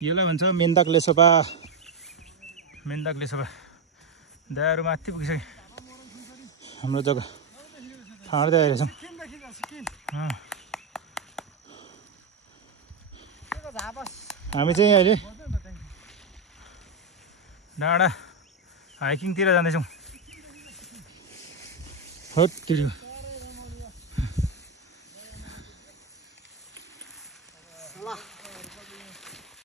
यसलाई भन्छ मेन्दाकले सोपा दायाहरू माथि पुगिसक्यो हाम्रो जग्गा ठाड्दै आइरहेछौँ हामी चाहिँ अहिले डाँडा हाइकिङतिर जाँदैछौँ हो